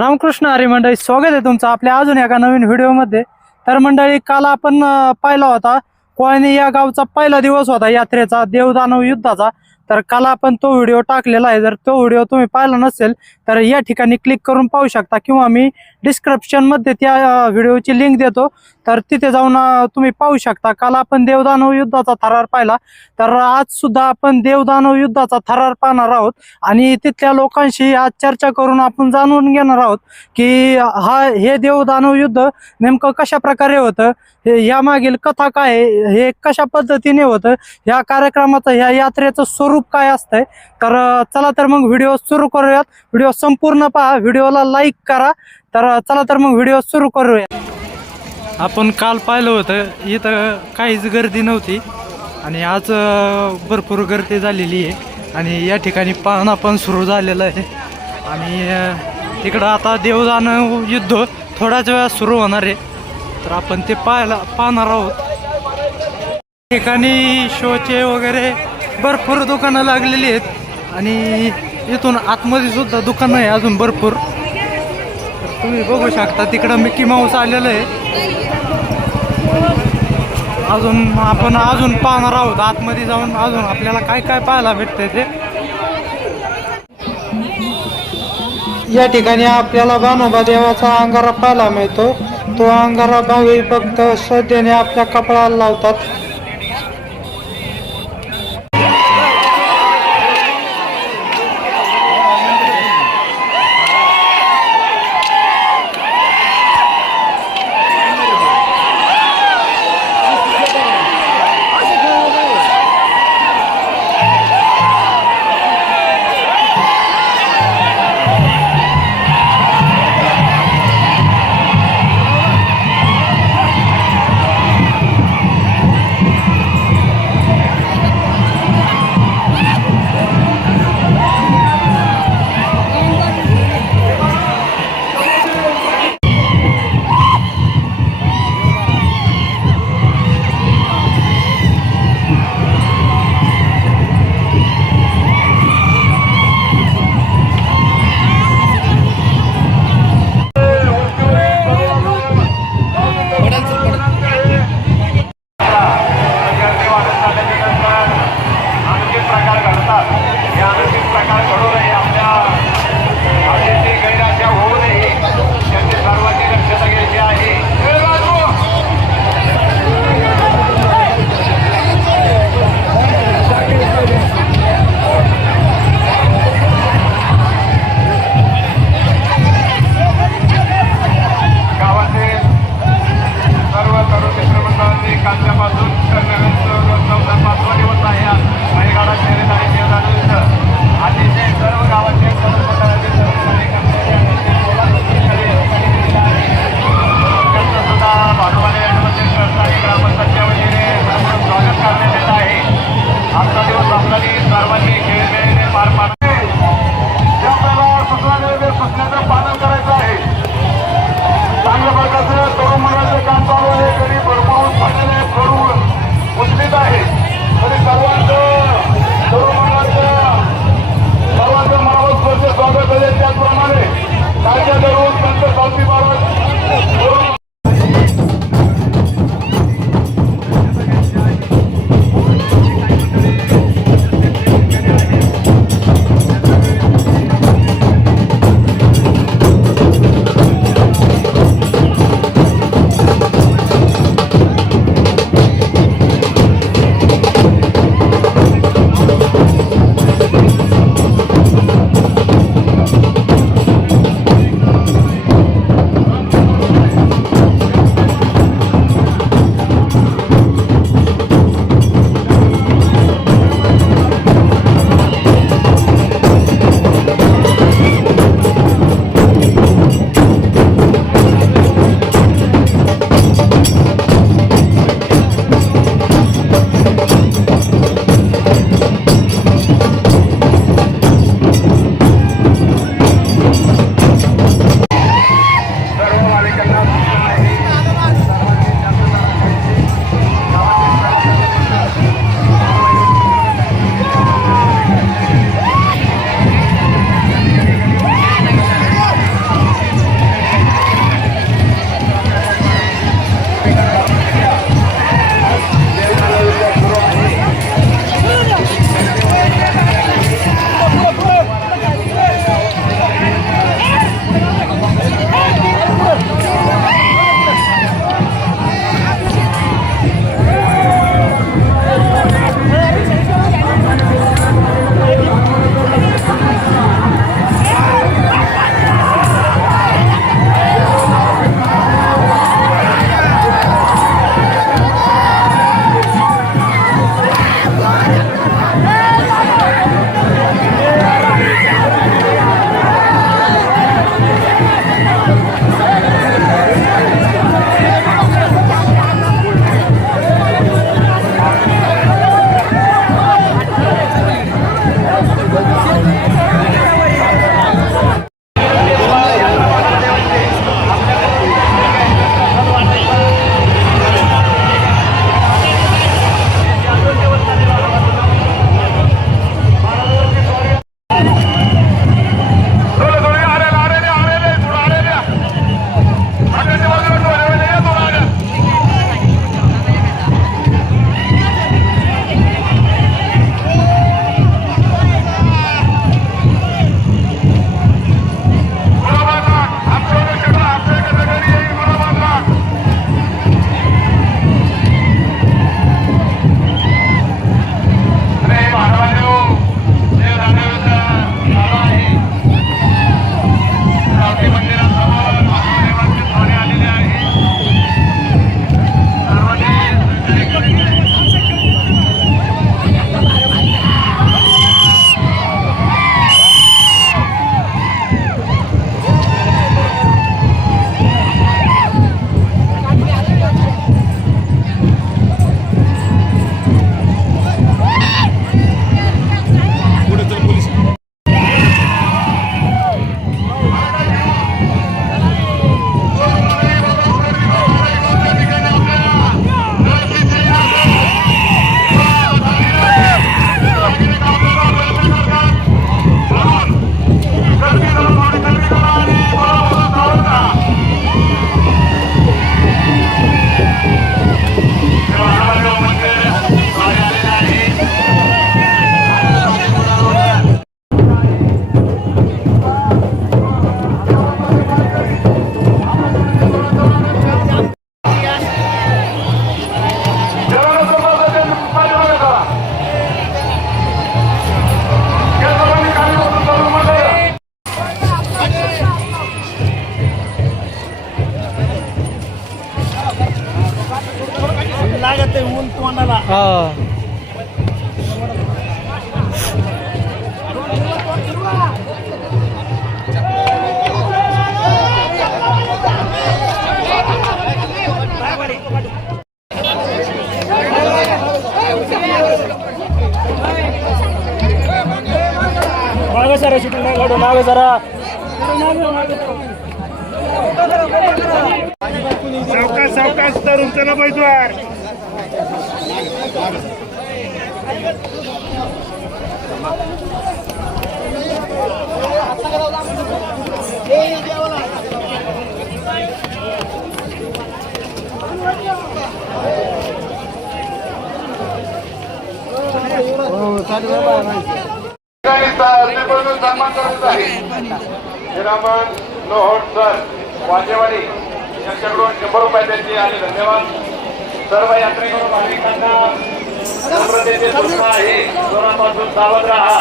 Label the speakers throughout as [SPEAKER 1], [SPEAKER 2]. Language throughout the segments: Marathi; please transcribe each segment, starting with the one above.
[SPEAKER 1] रामकृष्ण हरी मंडळी स्वागत आहे तुमचं आपल्या अजून एका नवीन व्हिडिओमध्ये तर मंडळी काल आपण पाहिला होता कोळणी या गावचा पहिला दिवस होता यात्रेचा देवदानव युद्धाचा. तर काल आपण तो व्हिडिओ टाकलेला आहे. जर तो व्हिडिओ तुम्ही पाहिला नसेल तर या ठिकाणी क्लिक करून पाहू शकता. किंवा मी डिस्क्रिप्शनमध्ये त्या व्हिडिओची लिंक देतो. तर तिथे जाऊन तुम्ही पाहू शकता. काल आपण देवदानव युद्धाचा थरार पाहिला. तर आज सुद्धा आपण देवदानव युद्धाचा थरार पाहणार आहोत. आणि तिथल्या लोकांशी आज चर्चा करून आपण जाणून घेणार आहोत की हा हे देवदानव युद्ध नेमकं कशा प्रकारे होतं? यामागील कथा काय आहे, हे कशा पद्धतीने होतं? या कार्यक्रमाचं ह्या यात्रेचं स्वरूप काय असतंय? तर चला तर मग व्हिडिओ सुरू करूयात. व्हिडिओ संपूर्ण पहा. व्हिडिओला लाईक करा. तर चला तर मग व्हिडिओ सुरू करूया. आपण काल पाहिलं होतं इथं काहीच गर्दी नव्हती आणि आज भरपूर गर्दी झालेली आहे आणि या ठिकाणी पाहणं पण सुरू झालेलं आहे. आणि तिकडं आता देवदान युद्ध थोड्याच वेळा सुरू होणार आहे. तर आपण ते पाहायला पाहणार आहोत. ठिकाणी शोचे वगैरे भरपूर दुकानं लागलेली आहेत आणि इथून आतमध्ये सुद्धा दुकानं आहे अजून भरपूर. तुम्ही बघू शकता तिकडं मिकी माऊस आलेलं आहे. अजून आपण अजून पाहणार आहोत आतमध्ये जाऊन अजून आपल्याला काय काय पाहायला भेटतंय ते. या ठिकाणी आपल्याला बानोबा देवाचा अंगारा पाहायला मिळतो. तो अंगारा भावी फक्त श्रद्धेने आपल्या कपड्याला लावतात.
[SPEAKER 2] कालच्यापासून
[SPEAKER 1] करण्यात
[SPEAKER 2] मागे जरा शूटिंग नाही काढू मागे सरा
[SPEAKER 3] चला बैजवार सन्मान करत आहे. हिरामन लोहोट सर वाजेवाडी यांच्याकडून शंभर रुपये त्यांची आणि धन्यवाद. सर्व यात्रेकरू भाविकांना नम्रतेची सूचना आहे. जोरापासून सावध राहा.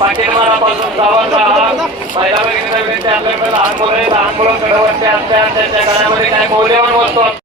[SPEAKER 3] पाठीमारापासून सावध राहा. महिला भगिनीला विनंती आपल्याकडे लहान मुलं लहान मुलं कडवरती असतात त्यांच्या गळ्यामध्ये काय मौल्यवान वस्तू असतात.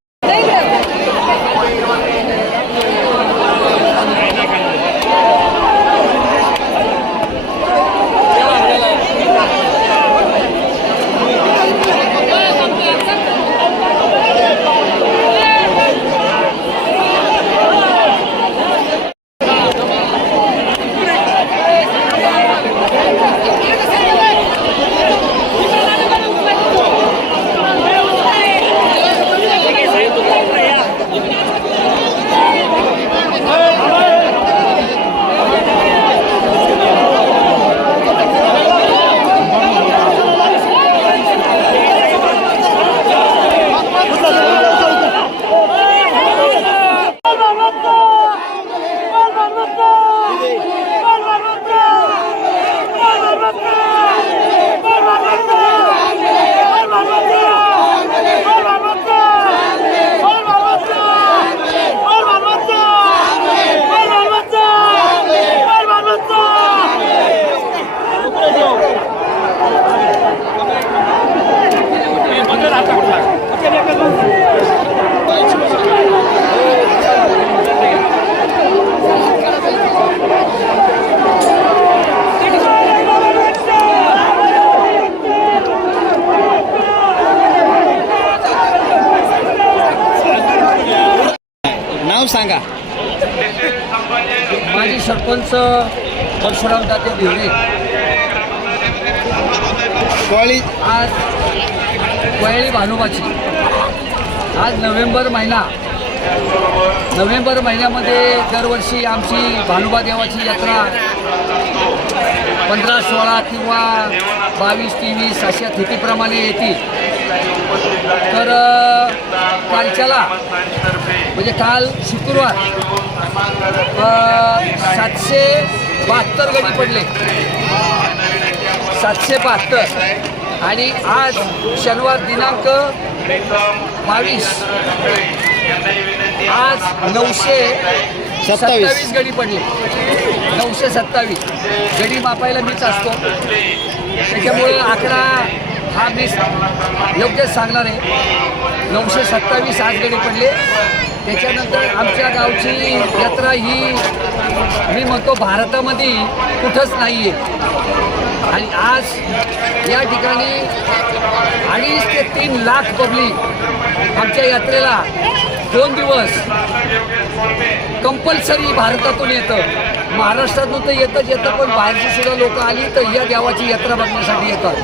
[SPEAKER 4] सांगा. माजी सरपंच परशुराम दाते भिवरे.
[SPEAKER 5] कोळी.
[SPEAKER 4] आज कोयळी भानुबाची आज नोव्हेंबर महिना. नोव्हेंबर महिन्यामध्ये दरवर्षी आमची भानुबा देवाची यात्रा पंधरा सोळा किंवा बावीस तेवीस अशा तिथीप्रमाणे येतील तर कालच्याला म्हणजे काल शुक्रवार सातशे बहात्तर गडी पडले. सातशे बहात्तर. आणि आज शनिवार दिनांक बावीस. आज नऊशे सत्तावीस गडी पडले. नऊशे सत्तावीस. गडी मापायला मीच असतो. त्याच्यामुळे आकडा हा मी योग्य सांगणार. आहे नऊशे सत्तावीस आज गडी पडले. त्याच्यानंतर आमच्या गावची यात्रा ही मी म्हणतो भारतामध्ये कुठंच नाही आहे आणि आज या ठिकाणी अडीच ते तीन लाख पब्लिक आमच्या यात्रेला दोन दिवस कंपल्सरी भारतातून येतं. महाराष्ट्रातून तर येतच येतं पण बाहेरची सुद्धा लोक आली तर या देवाची यात्रा बघण्यासाठी येतात.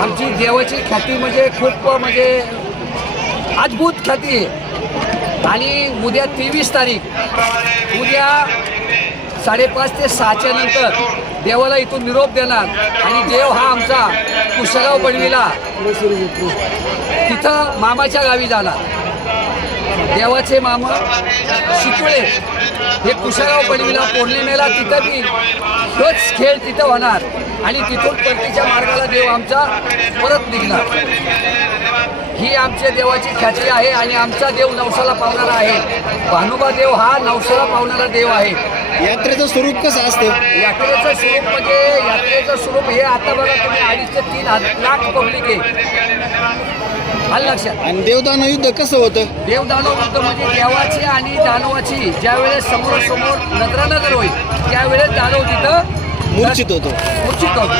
[SPEAKER 4] आमची देवाची ख्याती म्हणजे खूप म्हणजे अद्भुत ख्याती आहे. आणि उद्या तेवीस तारीख उद्या साडेपाच ते सहाच्या नंतर देवाला इथून निरोप देणार. आणि देव हा आमचा कुशगाव पडवीला तिथं मामाच्या गावी जाणार. देवाचे मामा शितुळे. हे कुशगाव पडवीला पौर्णिमेला तिथं बी तोच खेळ तिथं होणार. आणि तिथून परतीच्या मार्गाला देव आमचा परत निघणार. ही आमच्या देवाची ख्याती आहे आणि आमचा देव नवसाला पावणारा आहे. भानुबा देव हा नवसाला पावणारा देव आहे.
[SPEAKER 5] यात्रेचं स्वरूप कसं असतं?
[SPEAKER 4] यात्रेचं स्वरूप म्हणजे यात्रेचं स्वरूप हे आता बघा तुम्ही अडीच ते तीन लाख पब्लिक आहे. आलं लक्षात?
[SPEAKER 5] आणि देवदानव युद्ध कसं होतं?
[SPEAKER 4] देव दानव युद्ध म्हणजे देवाची आणि दानवाची ज्यावेळेस समोरासमोर नजरानजर होईल त्यावेळेस दानव तिथं
[SPEAKER 5] मूर्छित होतो.
[SPEAKER 4] मूर्छित होतो.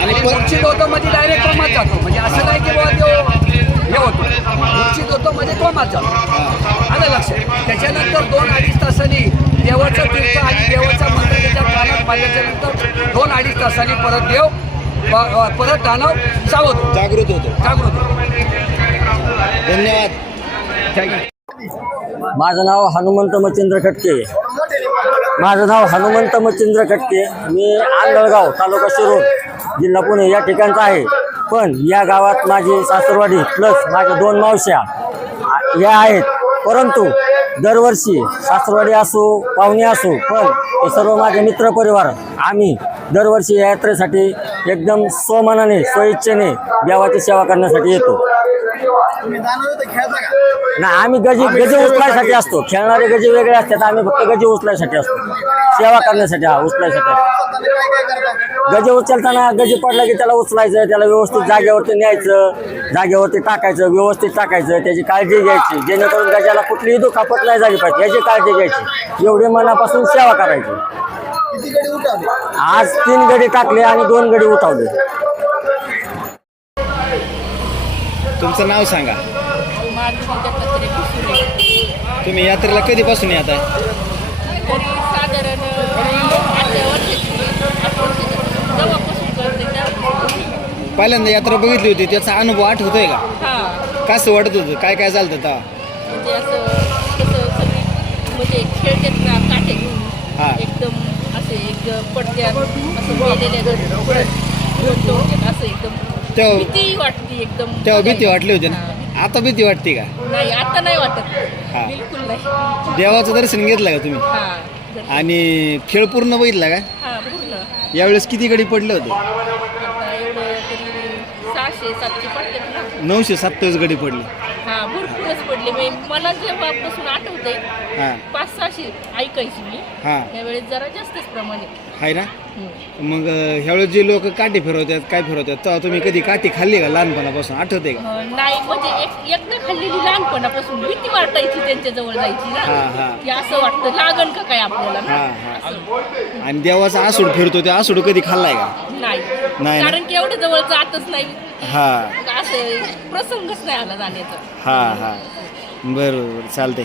[SPEAKER 5] आणि
[SPEAKER 4] मूर्छित होतो म्हणजे डायरेक्ट कोमात जातो. म्हणजे असं नाही की बाबा तो हे होतो. मूर्छित होतो म्हणजे कोमात जातो. आलं लक्षात? त्याच्यानंतर दोन अडीच तासांनी देवाचं तीर्थ आणि देवाचा मंत्र त्याच्या कानात पाहिल्याच्या नंतर दोन अडीच तासांनी परत देव परत दानव सावध.
[SPEAKER 5] जागृत होतो.
[SPEAKER 4] जागृत. होतो
[SPEAKER 5] धन्यवाद
[SPEAKER 6] माझं नाव हनुमंत मच्छिंद्र खटके. माझं नाव हनुमंत मच्छिंद्र खटके. मी आंधळगाव तालुका शिरूर जिल्हा पुणे या ठिकाणचा आहे. पण या गावात माझी सासरवाडी प्लस माझ्या दोन मावश्या या आहेत. परंतु दरवर्षी सासरवाडी असो पाहुणे असो पण हे सर्व माझे मित्रपरिवार आम्ही दरवर्षी या यात्रेसाठी एकदम स्वमनाने स्वइच्छेने देवाची सेवा करण्यासाठी येतो. ना आम्ही गजी गजी उचलायसाठी असतो. खेळणारे गजी वेगळे असतात आम्ही फक्त गजी उचलायसाठी असतो. सेवा करण्यासाठी हा उचलायसाठी. असतो. गजी उचलताना गजी पडला की त्याला उचलायचं त्याला व्यवस्थित जागेवरती न्यायचं जागेवरती टाकायचं व्यवस्थित टाकायचं त्याची काळजी घ्यायची. जेणेकरून गजाला कुठलीही दुखापत नाही झाली पाहिजे याची काळजी घ्यायची. एवढी मनापासून सेवा करायची. आज तीन गडी टाकले आणि दोन गडी उठावले.
[SPEAKER 5] तुमचं नाव सांगा. तुम्ही यात्रेला कधीपासून येत आहे? पहिल्यांदा यात्रा बघितली होती त्याचा अनुभव आठवतोय का?
[SPEAKER 7] हा
[SPEAKER 5] कसं वाटत होतं? काय काय झालं तेव्हा?
[SPEAKER 7] म्हणजे असं कसं सगळी म्हणजे खेळतात ना काठे
[SPEAKER 5] हा.
[SPEAKER 7] घेऊन एकदम असे असं घरी असं एकदम भीती वाटते एकदम.
[SPEAKER 5] तेव्हा भीती वाटली होती ना? आता भीती वाटते का?
[SPEAKER 7] नाही आता नाही वाटत.
[SPEAKER 5] हा.
[SPEAKER 7] बिलकुल नाही.
[SPEAKER 5] देवाचं दर्शन घेतलं का तुम्ही?
[SPEAKER 7] हा
[SPEAKER 5] आणि खेळ पूर्ण बघितला का?
[SPEAKER 7] हा
[SPEAKER 5] यावेळेस किती गडी पडले होते? नऊशे सत्तावीस गडी पडले.
[SPEAKER 7] मला जेव्हापासून आठवते
[SPEAKER 5] हां.
[SPEAKER 7] पाच सहाशे ऐकायची मी.
[SPEAKER 5] हां.
[SPEAKER 7] त्यावेळेस जरा जास्तच प्रमाणे.
[SPEAKER 5] आहे ना?
[SPEAKER 7] हम्म.
[SPEAKER 5] मग अं, ह्यावेळेस जे लोक काठी फिरवतात काय फिरवतात? तेव्हा तुम्ही कधी काठी खाल्ली का लहानपणापासून? आठवते का?
[SPEAKER 7] अं, नाही म्हणजे एक एकदा खाल्लेली लहानपणापासून. भीती वाटायची त्यांच्या जवळ जायची
[SPEAKER 5] हा,
[SPEAKER 7] ना.
[SPEAKER 5] हा.
[SPEAKER 7] की असं वाटतं लागन का काय आपल्याला ना?
[SPEAKER 5] हा, हा. आणि देवाचा आसूड फिरतो ते आसूड कधी खाल्लाय का?
[SPEAKER 7] नाही.
[SPEAKER 5] नाही ना?
[SPEAKER 7] कारण की एवढं जवळ जातच नाही.
[SPEAKER 5] हा.
[SPEAKER 7] असं प्रसंगच नाही आला जाण्याचा.
[SPEAKER 5] हा हा. बरं बरं. चालतंय.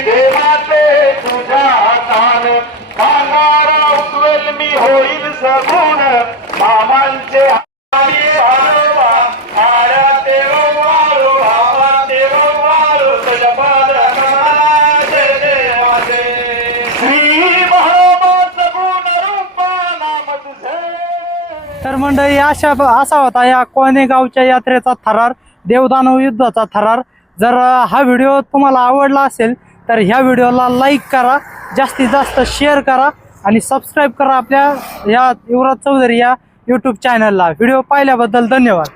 [SPEAKER 3] देवाचे तुझ्या हातान भांगारा उचवेल मी होईल सगुण. मामांचे
[SPEAKER 1] तर मंडळी अशा असा होता या कोणे गावच्या यात्रेचा थरार देवदानव युद्धाचा थरार. जर हा व्हिडिओ तुम्हाला आवडला असेल तर ह्या व्हिडिओला लाईक करा जास्तीत जास्त शेअर करा आणि सबस्क्राईब करा आपल्या या युवराज चौधरी या यूट्यूब चॅनलला व्हिडिओ पाहिल्याबद्दल धन्यवाद.